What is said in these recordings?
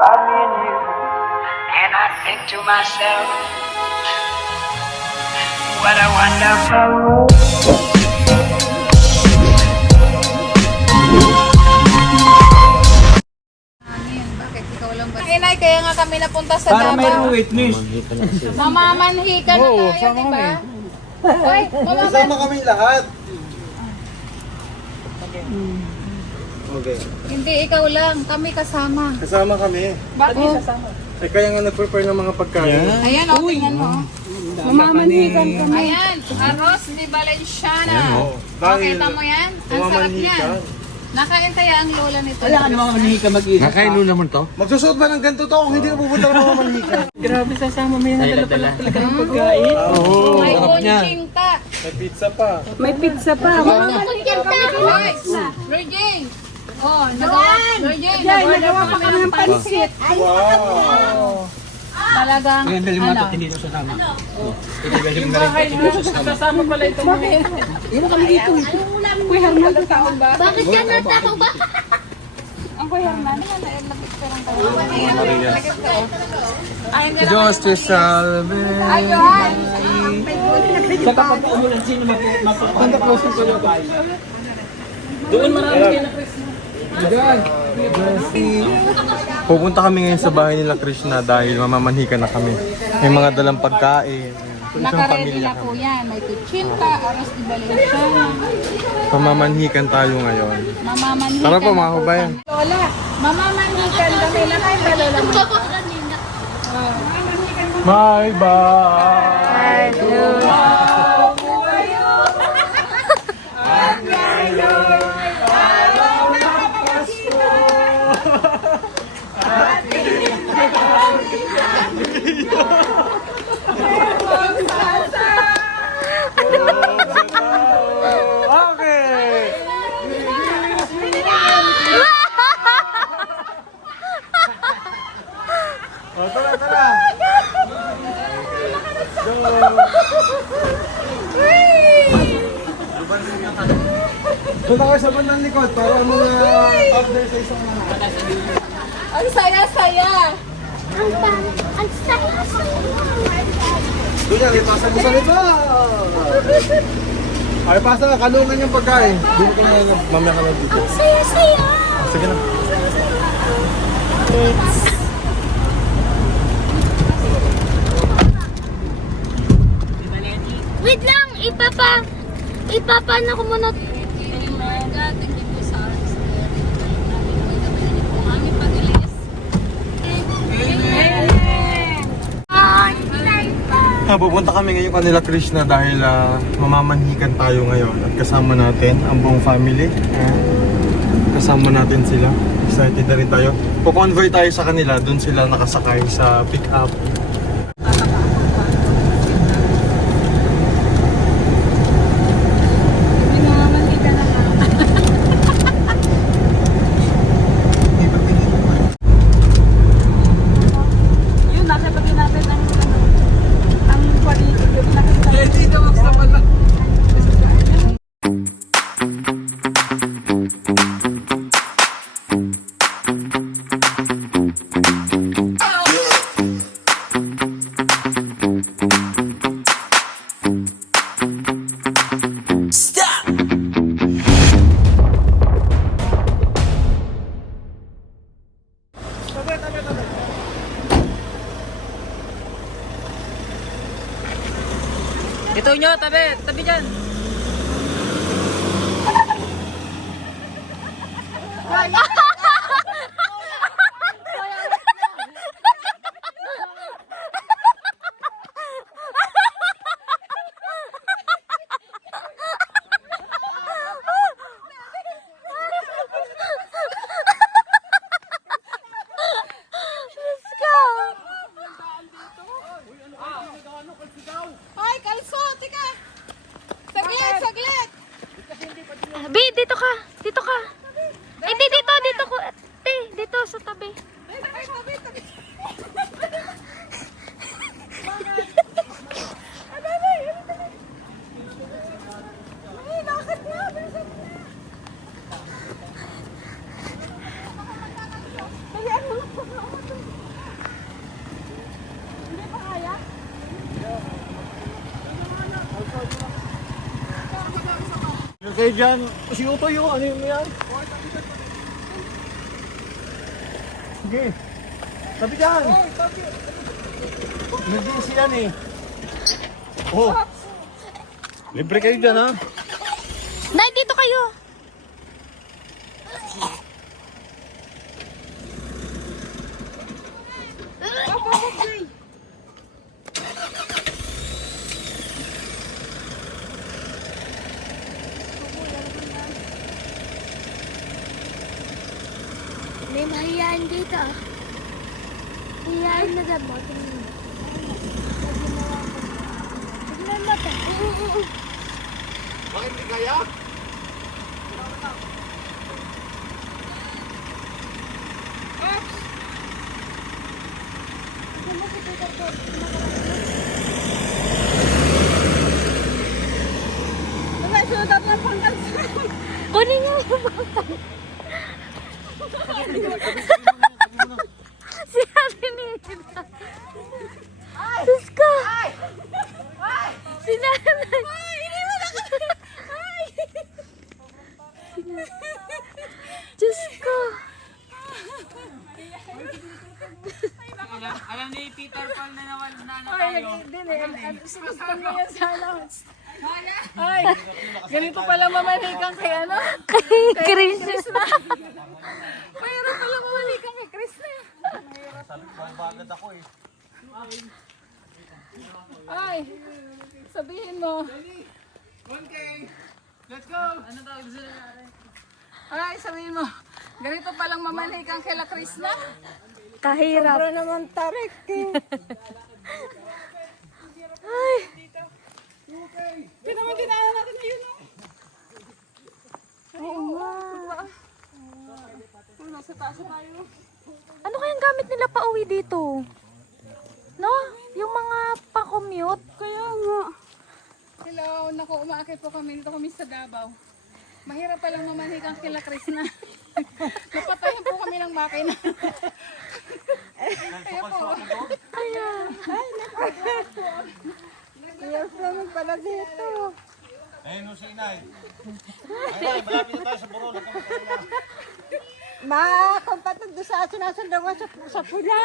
by me and you. And I think to myself, what a wonderful world. Bakit ikaw lang ba? Inay, kaya nga kami napunta sa Para Davao. mayroong witness. Mamamanhi ka na Oo, tayo, sama di ba? kami. Uy, Kasama kami lahat. Okay. Hindi, ikaw lang. Kami kasama. Kasama kami. Bakit? Eh kaya nga nag-prepare ng mga pagkain. Ayan, o, tingnan mo. Mamamanhikan kami. Ayan, arroz de Valenciana. Oo. Dahil Nakita mo yan? Ang sarap Mamamanhikan. niyan. Nakain kaya ang lola nito. Wala ka naman mamamanhikan mag-isa. Nakain naman to? Magsusuot ba ng ganito to kung hindi na pupunta ng mga manhikan? Grabe sasama mo yung nadala talaga ng pagkain. Oo. May Sarap niya. kunchinta. May pizza pa. May pizza pa. Guys, Virgin. Oh, nagawa pa kami ng pansit. Wow. Talagang, Ngayon dali mo ito, hindi ito sasama. Ito galing na rin ito, hindi ito sasama. Sasama pala ito mga yun. Iba kami dito. Kuya Herman, tao ba? Bakit ka natako ba? ang Kuya Herman, nalapit ka lang tayo. Ay, hindi na. Justice Salve. Ayun. Sa kapag umulan, sino mapapunta ko yung bahay? Doon marami kayo na Chris. Pupunta kami ngayon sa bahay nila Krishna dahil mamamanhikan na kami. May mga dalang pagkain. Isang Nakaready pamilya na po kami. yan. May kuchinta, arroz de Valenciana. Mamamanhikan tayo ngayon. Mamamanhikan. Tara po na mga kabayan. Lola, mamamanhikan kami na kayo ba Lola mo? Bye bye. Okay. Oh, tara, tara. Punta kayo sa bandang likod para mga after sa isang mga. Ang saya-saya. Ang saya-saya. Doon yan, ipasa mo sa liba. Ay, pasa na, kalungan yung pagkain. Doon ka na, mamaya ka na dito. Ang saya-saya. Sige na. Wait lang, ipapana ko muna. Pupunta kami ngayon kanila Krishna dahil mamamanhikan tayo ngayon at kasama natin ang buong family. Kasama natin sila. Excited na rin tayo. Pukonvoy tayo sa kanila, doon sila nakasakay sa pick-up. Yun, nasa pagin natin ang quality. Dito magsama lang. Ito nyo, tabi dyan. Hoy, kalso, tika. Saglit, saglit. Bi, dito ka. Dito ka. Hindi, dito. kayo dyan. Si Utoy yun, ano yung yan? Sige. Tabi dyan. Emergency yan eh. Oh. Libre kayo dyan ha. Nay, dito kayo. May mahihain dito. Hihain na gamot. Tignan mo ito. Bakit di kaya? Kunin niyo yung bangkay. Si Ate Nina. Diyos ko. Si Nanay. Diyos ko. Alam ni Peter Pan na nawal na tayo. Sinuspan mo yan sa allowance. Ay, ganito pala mamanikan kay ano? Kay Chris. Mayroon pala mamanikan kay Chris na. Bagad ako eh. Ay, sabihin mo. 1K! Let's go! Ano tawag sila? Ay, sabihin mo. Ganito palang mamanikan kay La Chris na. Kahirap. Pero naman tarik eh. Ay. Hindi naman dinaanan natin na yun. Oo nga. Nasa taas tayo. Ano kayang gamit nila pa uwi dito? No? Yung mga pa-commute? Kaya nga. Hello, naku, umaakit po kami. Dito kami sa Davao. Mahirap palang mamanikan kay La Chris na. Napatayan po kami ng makina. Kaya po. Yes naman pala dito. Ayun no si Inay. Inay, malapit na tayo sa Boron. Kompatid doon sa sinasundawan sa pula.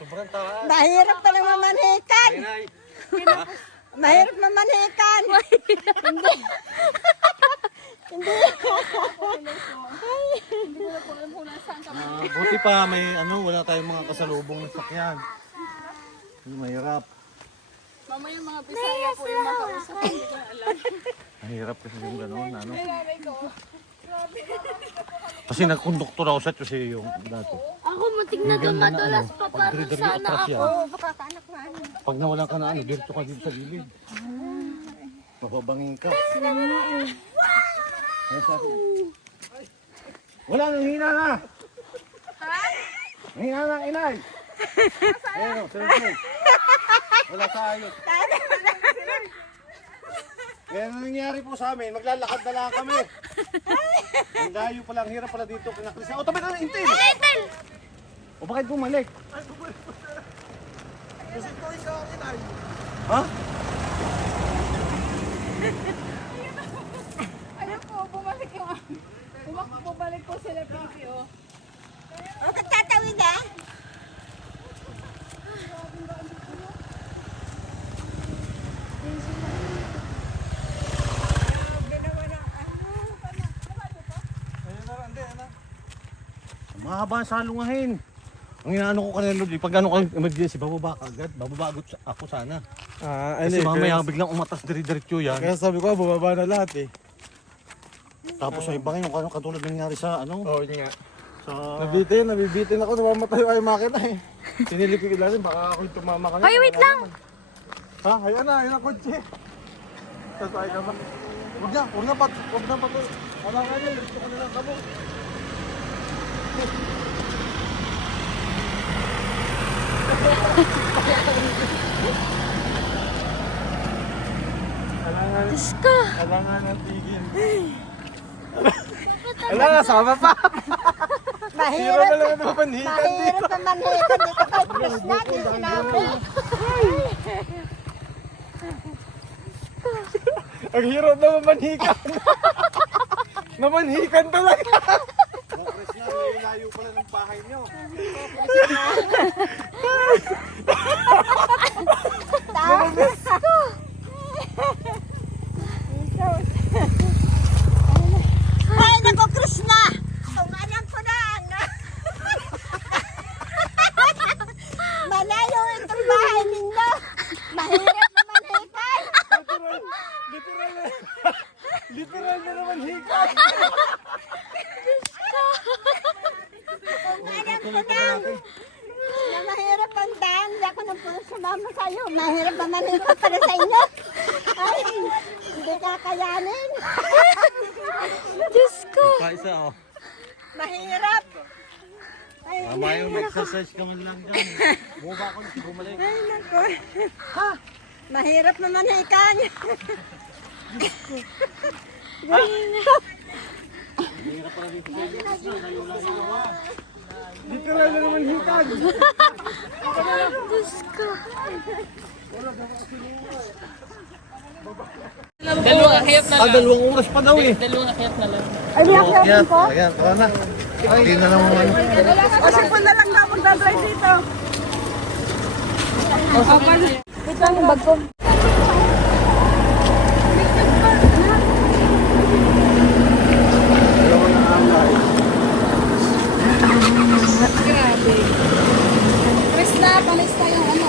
Sobrang taas. Mahirap palang mamanikan. Inay. Mahirap mamanikan. Hindi. Hindi. Hindi ko na po alam kung nasaan kami. Buti pa may ano, wala tayong mga kasalubong na sakyan. Mahirap. Mamaya mga Bisaya po yung makausap. Hindi ko na alam. Mahirap kasi yung gano'n, ano. Ay, nanay ko. Kasi nagkonduktor ako sa kasi yung dati. Ako muntik na dumadulas pa parang Pagdiri-diri sana atras ako. yan. Oo, baka kaanak na. Pag nawala ka na ano, dito ka dito sa gilid. Mapabangin ka. Ano sabi? Wala nang hina na! Ha? Hina na, Inay! Ayun, seriously. Wala sa ayos. Kaya nangyari po sa amin, maglalakad na lang kami. Ang layo pala, ang hirap pala dito. O, tabi na, Intel! O, bakit bumalik? Ha? Ayun po, bumalik yung... Bumalik po sila, Pipi, oh. O, tatawid na? Mahaba sa lungahin. Ang inaano ko kanina, Lodi, pag ano kang emergency, bababa ka agad. Bababa agad ako sana. Kasi mamaya biglang umatas dire-diretso yan. Kaya sabi ko, bumaba na lahat eh. Tapos sa ibang yung ano, katulad nangyari sa ano, Oo, yun nga. sa... Nabitin ako, namamatay ay makina eh. Sinilip ko ilalim, baka ako yung tumama kanina. Hoy, wait lang! Ha? Ayan na, ayan ang kotse. Sasakay ka ba? Huwag na pa. Wala nga niya, gusto ko nilang kamo. Diyos ko. Kailangan ng tigil. Wala nga, sama pa. Mahirap na lang namanhikan dito. Mahirap na manhikan dito kay Chris na. Di sinabi. Ang hirap na mamanhikan. Mamanhikan talaga. Krishna, layo pala ng bahay niyo. Ay, nako, Krishna! Kung alam ko na, malayo itong bahay ninyo. Mahirap naman hikan. Literal na namanhikan. Kung alam ko na mahirap ang daan, hindi ako nang puno sumama sa'yo. Mahirap naman hikan para sa inyo. Ay, hindi kakayanin. Diyos ko. Kaisa, oh. Mahirap. Ay, Tama yung exercise ka man lang dyan. Bumaba ako, bumalik. ay, nako. Mahirap naman hikan. Literal na namanhikan. Diyos ko. Dalawang akyat na lang. 2 oras pa daw eh. Dalawang akyat na lang. Ayan, ayan, tara na. Hindi na naman ano. Kasi po na lang na magdadrive dito. Wait lang yung bag ko. Grabe. Krishna, palis na yung ano,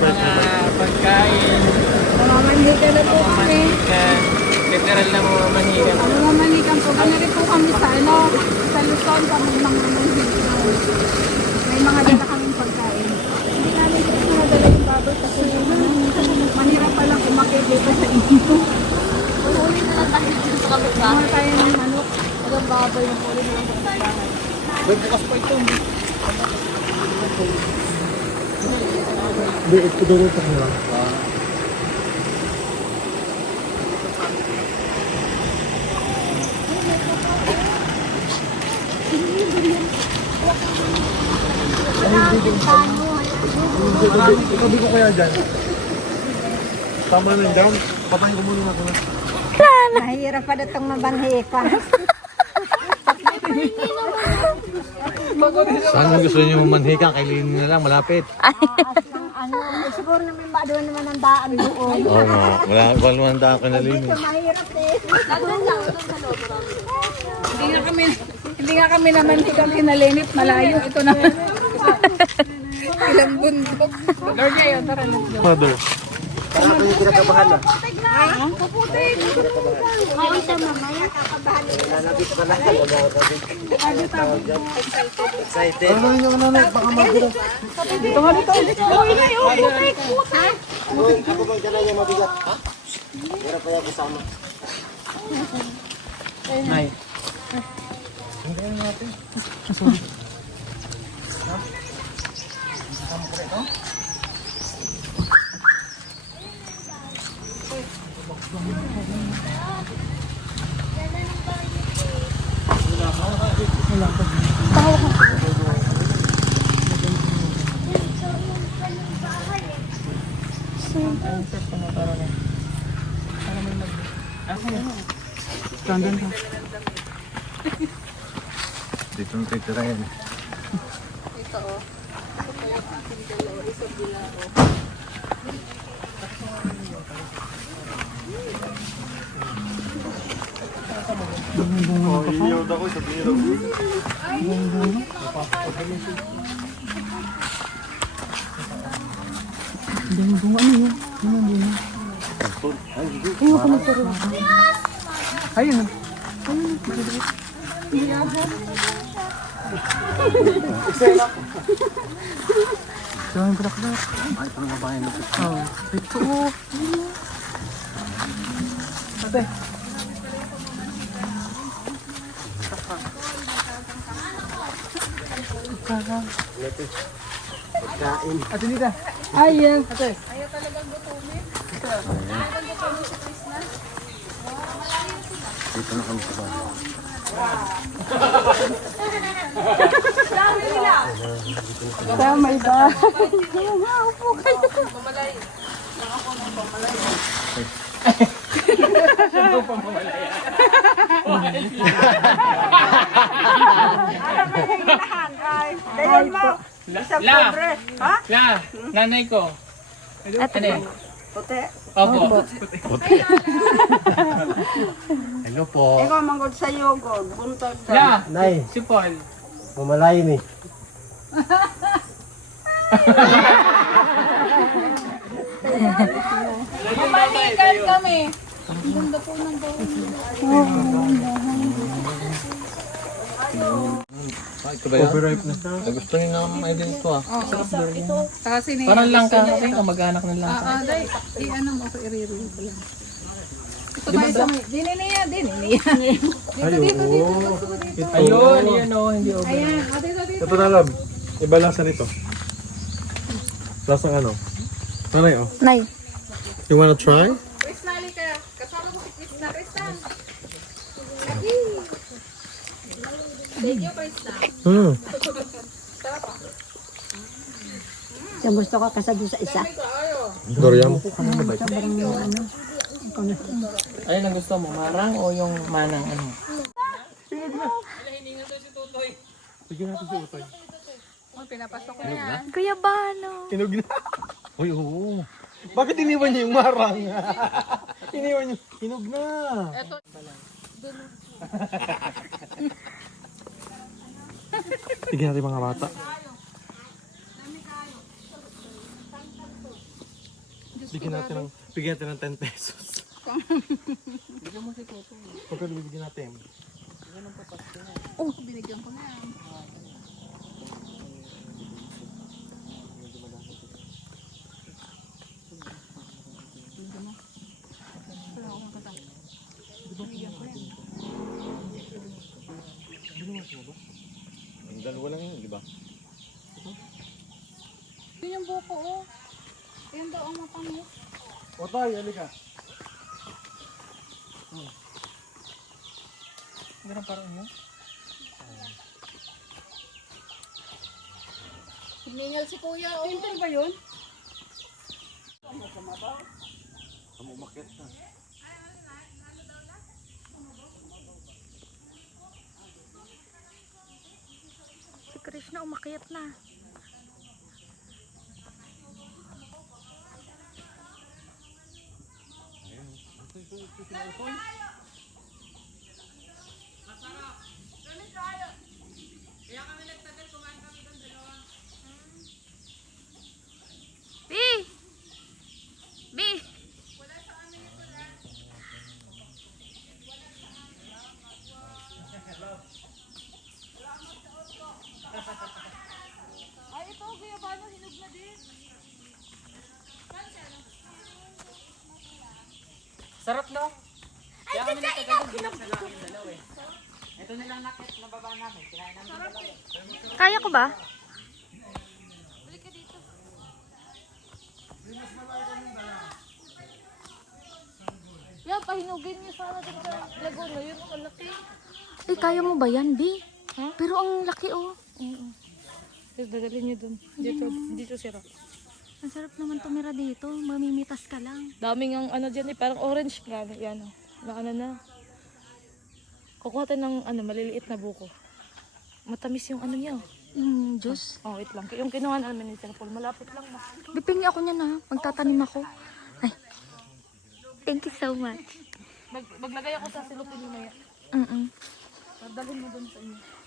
Mga pagkain, Mamamanhikan na po kami. manikan, literal na mga manikan. Mamamanikan po. Kami rin po kami sa ano, sa Luzon kami mamamanikan. May mga dala kaming pagkain. Hindi namin po nadala yung baboy kasi mahirap palang umakit dito sa inyo. Uli na lang tayo dito sa kapitbahay. Mga tayo ng manok. Walang baboy yung uli na lang sa kapitbahay. Bukas pa ito. Hindi, ito daw pa nila. Sabi ko kaya dyan. Tama na dyan. Patayin ko muna natin. Mahirap pa itong mabanhikan. Saan gusto niyo manhikan? Kailinin na lang, malapit. Ano, siguro naman ba doon naman ang daan doon. Oo nga, wala naman daan ka nalinis. Mahirap eh. Hindi nga kami naman hikang kinalinit malayo. Ito na. Ilang bundok. Lord ngayon, tara na. Mother. Ano rin yung nanay? Baka mabigat. Ay, Dito nang titirahin. Iyawd ako sa biro. ayun. Daming bulaklak. Ay, ito na babae na. Oh, ito. Ate. Ate Nita. Ayan. Ate. Ayaw talagang gutumin. Dito na kami sa bahay. Tama ba? Dahil mo. Isang pobre. Ha? La, nanay ko. Ano eh? Puti. Opo. Hello po. Ikaw manggod sa yugod. Buntag ka. La, Nay, si Paul. mamalayin eh. Mamanikan kami. Ang ganda po ng bawang. Overripe na. Gusto niyo na may din ito ah. Saka sini. Parang lang ka. Kamag-anak ng lang ka. Day, i-ano mo ko, i-review ko lang. Ito tayo sa may, dininiya. Dito, dito. Ayun, yun o. Hindi over. Ayan, dito. Ito na lab. Iba lasa nito. Lasang ano? Nanay, oh. Nay. You wanna try? Krisnali ka. Kasama mo si Krishna. Krishna. Thank you, Krishna. Yung gusto ko kasado sa isa. Dorian. Ayun ang gusto mo, marang o yung manang ano? Pinapasok ko yan. Kuya Bano. Hinog na. Uy, oo. Bakit iniwan niyo yung marang? Iniwan niyo. Hinog na. Bigyan natin mga bata. Bigyan natin ng 10 pesos. Bigyan mo si Toto. Pagkano bibigyan natin? Binigyan ko na yan. Ang dalawa lang yun, di ba? Yun yung buko, oh. Yan daw ang matamis. Otay, halika. Ganun parang yun. Hiningal si kuya, oh. Pimple ba yun? Si Krishna umakyat na. B! B! Ay, ito, kuya Bano, hinog na din. Sarap no? Kaya kami nagtagal din sa langit dalaw eh. Ito nilang nakit na baba namin. Kinain namin dalaw eh. Kaya ko ba? Yan, pahinugin niyo sana dito sa Laguna. Yun ang malaki. Eh, kaya mo ba yan, B? Pero ang laki, oh. Dadalhin niyo dun. Dito sira. Ang sarap naman tumira dito. Mamimitas ka lang. Daming ang ano dyan eh, parang orange nga. Yan oh. Na ano na. Kukuha tayo ng ano, maliliit na buko. Matamis yung ano niya. Yung juice. Oh, wait lang. Yung kinuha namin ni Sir Paul, malapit lang na. Bipingi ako niyan, ha. Magtatanim ako. Ay. Thank you so much. Maglagay ako sa silupin niyo maya. Dalhin mo dun sa inyo.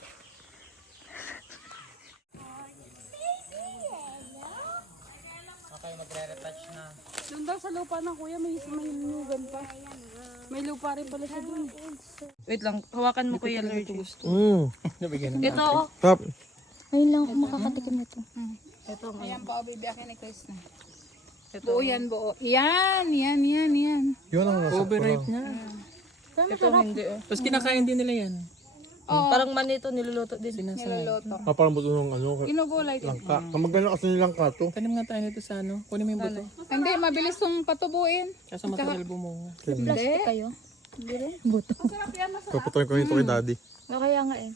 Okay, magre-retouch na. Doon daw sa lupa ng kuya, may hinugan pa. May lupa rin pala siya dun. Wait lang, hawakan mo kuya allergy. Nabigyan na. Ito oh. Top. Ngayon lang ako makakatikim nito. Ito. Ayan pa o, bibiyakin ni Chris na. Buo yan, buo. Yan. Yun ang nasa Overripe na. Ito hindi oh. Tapos kinakain din nila yan. Parang manito niluluto din. Niluluto. parang buto ng ano. Inugulay din. Langka. Kamagana kasi nilang kato. Tanim nga tayo nito sa ano. Kunin mo yung buto. Hindi, mabilis yung patubuin. Kaso matagal bumunga. Plastic kayo. Masarap yan, masarap. Paputokin ko ito kay daddy. Kaya nga eh.